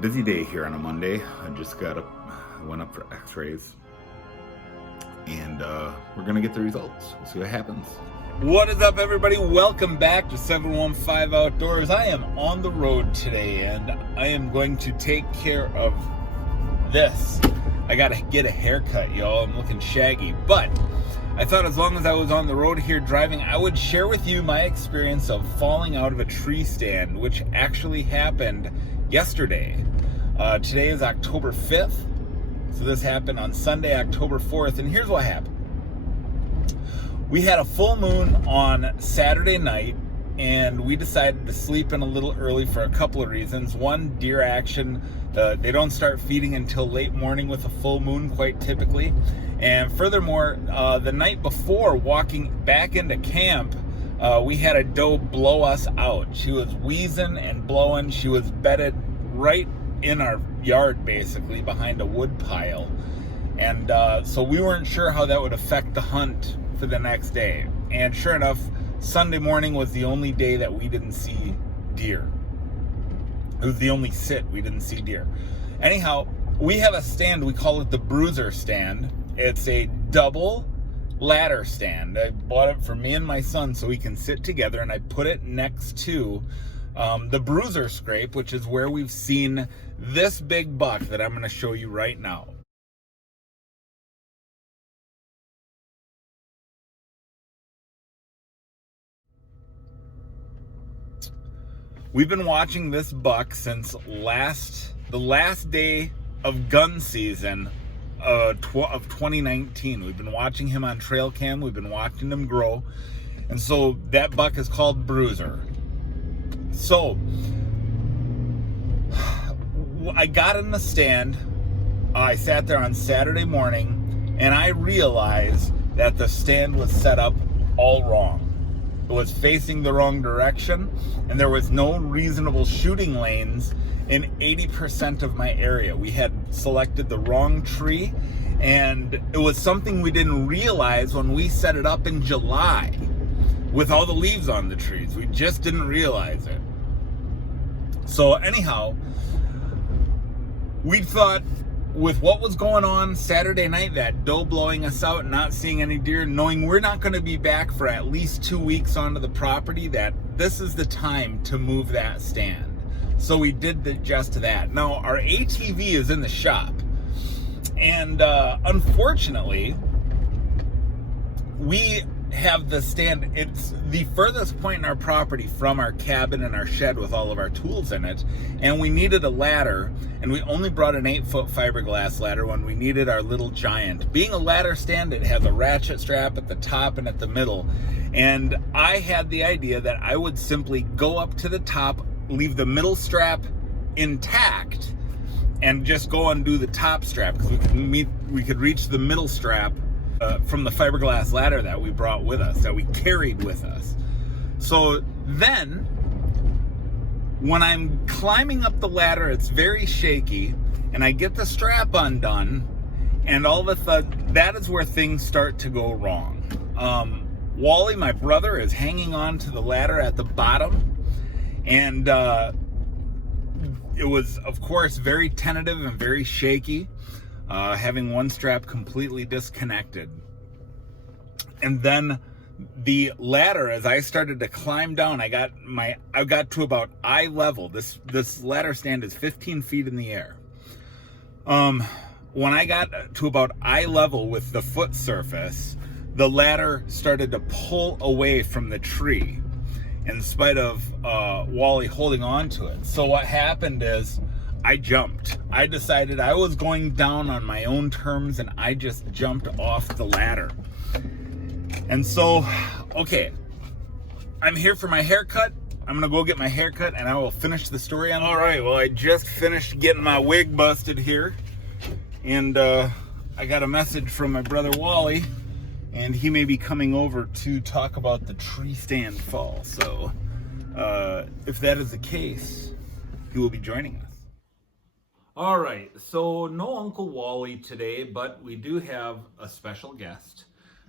Busy day here on a Monday. I just got up, went up for x-rays, and we're gonna get the results. We'll see what happens. What is up, everybody? Welcome back to 715 Outdoors. I am on the road today, and I am going to take care of this. I gotta get a haircut, y'all. I'm looking shaggy, but I thought as long as I was on the road here driving, I would share with you my experience of falling out of a tree stand, which actually happened yesterday. Today is October 5th, so this happened on Sunday, October 4th, and here's what happened. We had a full moon on Saturday night, and we decided to sleep in a little early for a couple of reasons. One, deer action. They don't start feeding until late morning with a full moon, quite typically. And furthermore, the night before, walking back into camp, we had a doe blow us out. She was wheezing and blowing. She was bedded right in our yard, basically, behind a wood pile. And so we weren't sure how that would affect the hunt for the next day. And sure enough, Sunday morning was the only day that we didn't see deer. It was the only sit we didn't see deer. Anyhow, we have a stand, we call it the Bruiser stand. It's a double ladder stand. I bought it for me and my son so we can sit together, and I put it next to the Bruiser scrape, which is where we've seen this big buck that I'm going to show you right now. We've been watching this buck since the last day of gun season of 2019. We've been watching him on trail cam. We've been watching him grow. And so that buck is called Bruiser. So I got in the stand. I sat there on Saturday morning, and I realized that the stand was set up all wrong. It was facing the wrong direction, and there was no reasonable shooting lanes in 80% of my area. We had selected the wrong tree, and it was something we didn't realize when we set it up in July with all the leaves on the trees. We just didn't realize it. So anyhow, we thought, with what was going on Saturday night, that doe blowing us out, not seeing any deer, knowing we're not going to be back for at least 2 weeks onto the property, that this is the time to move that stand. So we did just that. Now, our ATV is in the shop, and unfortunately, we have the stand. It's the furthest point in our property from our cabin and our shed with all of our tools in it, and we needed a ladder, and we only brought an 8-foot fiberglass ladder when we needed our little giant. Being a ladder stand, it has a ratchet strap at the top and at the middle, and I had the idea that I would simply go up to the top, leave the middle strap intact, and just go undo the top strap, because we could reach the middle strap from the fiberglass ladder that we brought with us, that we carried with us. So then, when I'm climbing up the ladder, it's very shaky, and I get the strap undone, and all of a sudden, that is where things start to go wrong. Wally, my brother, is hanging on to the ladder at the bottom, and it was, of course, very tentative and very shaky. Having one strap completely disconnected. And then the ladder, as I started to climb down, I got to about eye level. This ladder stand is 15 feet in the air. When I got to about eye level with the foot surface, the ladder started to pull away from the tree, in spite of Wally holding on to it. So what happened is, I jumped. I decided I was going down on my own terms, and I just jumped off the ladder. And so, okay, I'm here for my haircut. I'm gonna go get my haircut, and I will finish the story on. All right, well, I just finished getting my wig busted here, and I got a message from my brother Wally, and he may be coming over to talk about the tree stand fall. So if that is the case, he will be joining us. All right, so no Uncle Wally today, but we do have a special guest.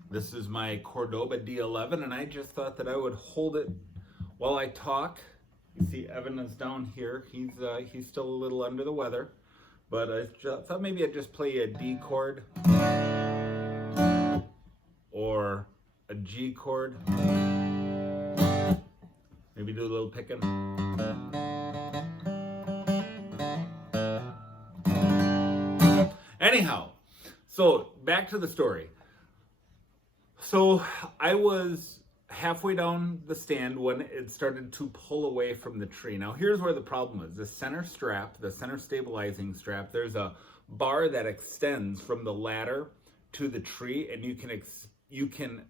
This is my Cordoba D11, and I just thought that I would hold it while I talk You see Evan is down here. He's still a little under the weather, but I thought maybe I'd just play a D chord or a G chord. Maybe do a little picking. Anyhow, so back to the story. So I was halfway down the stand when it started to pull away from the tree. Now here's where the problem is. The center strap, the center stabilizing strap, there's a bar that extends from the ladder to the tree, and you can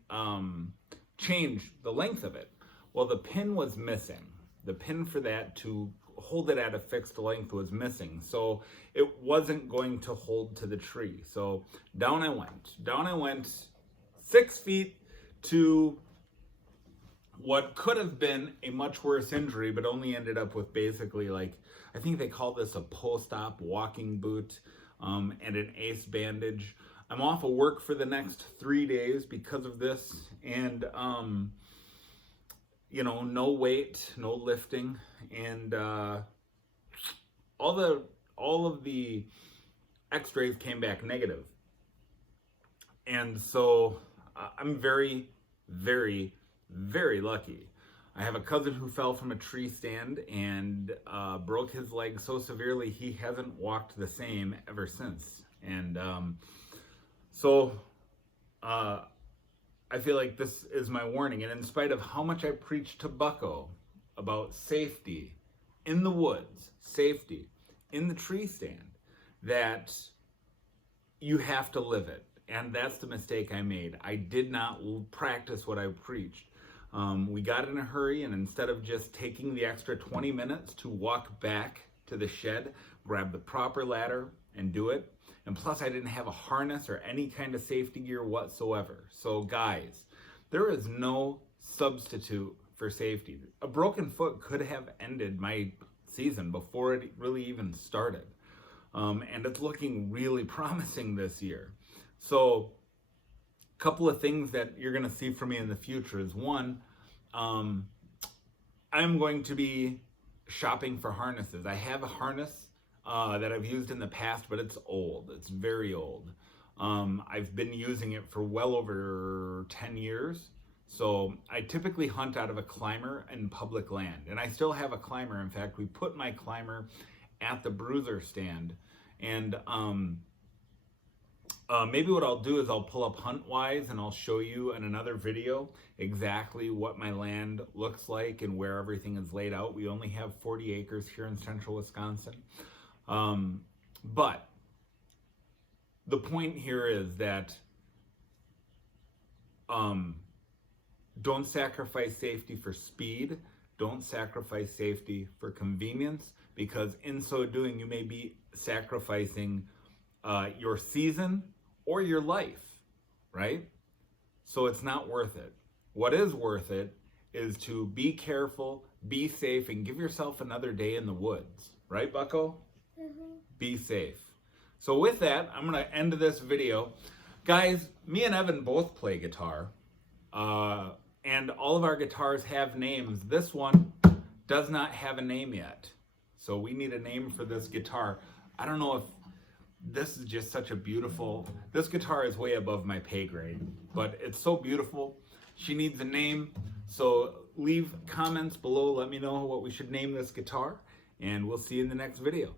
change the length of it. Well, the pin was missing. The pin for that to hold it at a fixed length was missing. So it wasn't going to hold to the tree. So down I went. Down I went 6 feet to what could have been a much worse injury, but only ended up with basically, like, I think they call this a post-op walking boot and an ace bandage. I'm off of work for the next 3 days because of this, and you know, no weight, no lifting, and all of the x-rays came back negative. And so I'm very, very, very lucky. I have a cousin who fell from a tree stand and broke his leg so severely he hasn't walked the same ever since. And so I feel like this is my warning. And in spite of how much I preach to Bucko about safety in the woods, safety in the tree stand, that you have to live it. And that's the mistake I made. I did not practice what I preached. We got in a hurry, and instead of just taking the extra 20 minutes to walk back to the shed, grab the proper ladder and do it. And plus, I didn't have a harness or any kind of safety gear whatsoever. So guys, there is no substitute for safety. A broken foot could have ended my season before it really even started. And it's looking really promising this year. So a couple of things that you're going to see from me in the future is, one, I'm going to be shopping for harnesses. I have a harness that I've used in the past, but it's old. It's very old. I've been using it for well over 10 years. So I typically hunt out of a climber in public land, and I still have a climber. In fact, we put my climber at the bruiser stand, and maybe what I'll do is I'll pull up HuntWise and I'll show you in another video exactly what my land looks like and where everything is laid out. We only have 40 acres here in central Wisconsin. But the point here is that don't sacrifice safety for speed. Don't sacrifice safety for convenience, because in so doing, you may be sacrificing your season or your life, right? So it's not worth it. What is worth it is to be careful, be safe, and give yourself another day in the woods. Right, Bucko? Mm-hmm. Be safe. So with that, I'm going to end this video. Guys, me and Evan both play guitar. And all of our guitars have names. This one does not have a name yet. So we need a name for this guitar. I don't know if this is just such a beautiful, this guitar is way above my pay grade, but it's so beautiful. She needs a name. So leave comments below. Let me know what we should name this guitar, and we'll see you in the next video.